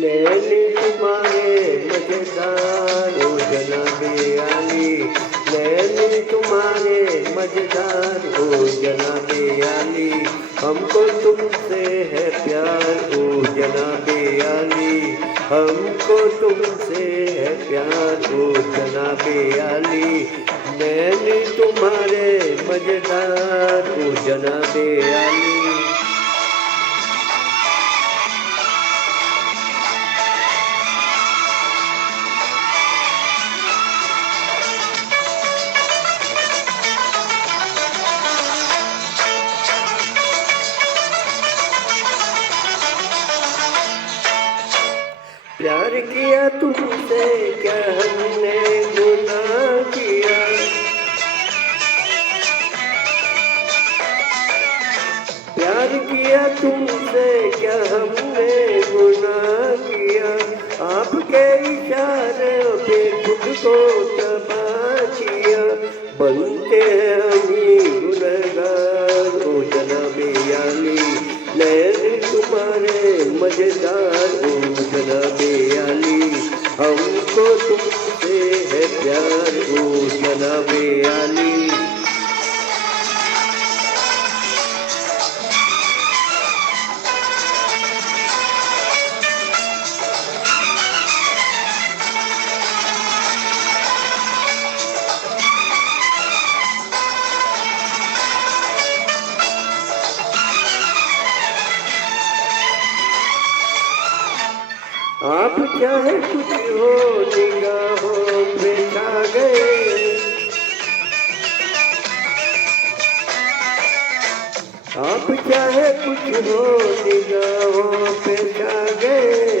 नैनी तुम्हारे मजेदार ओ जनाबे आली, नैनी तुम्हारे मजेदार ओ जनाबे आली, हमको तुमसे है प्यार ओ जनाबे आली, हमको तुमसे है प्यार ओ जनाबे आली, नैनी तुम्हारे मजेदार ओ जनाबे आली। प्यार किया तुमसे क्या हमने गुनाह किया, प्यार किया तुमसे क्या हमने गुनाह किया, आपके इशारे पे खुद को तबाह किया, बनते हैं अभी गुनहगार ओ जनाबे आली, नैनी तुम्हारे मजेदार ओ जनाबे आली, हमको तुमसे है प्यार ओ जनाबे आली। आप चाहे कुछ हो निगाहों पे छा गए, आप चाहे कुछ हो निगाहों पे छा गए,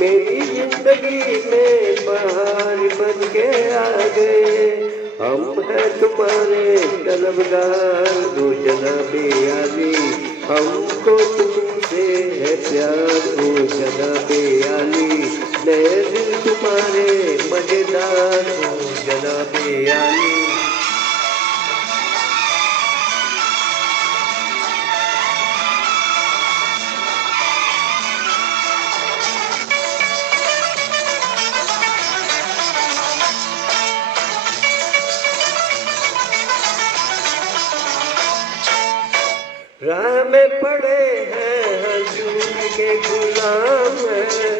मेरी जिंदगी में बहार बन के आ गए, हम हैं तुम्हारे तलबगार ओ जनाबे आली, हमको तुमसे है प्यार ओ जनाबे आली, नैनी तुम्हारे मजेदार ओ जनाबे आली। राह में पड़े हैं हजूर के गुलाम हैं,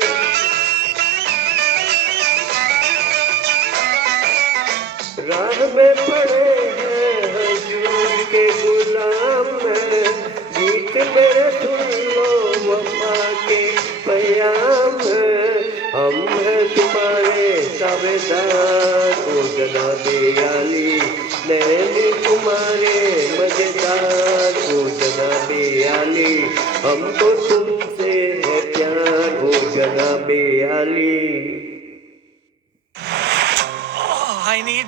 राह में पड़े हैं हजूर के गुलाम हैं, गीत मेरे सुन लो वफा के पयाम हैं, हम हैं तुम्हारे ताबेदार ओ जनाबे आली, नैनी तुम्हारे मजेदार ओ जनाबे आली, हमको तुमसे है प्यार ओ जनाबे आली। I need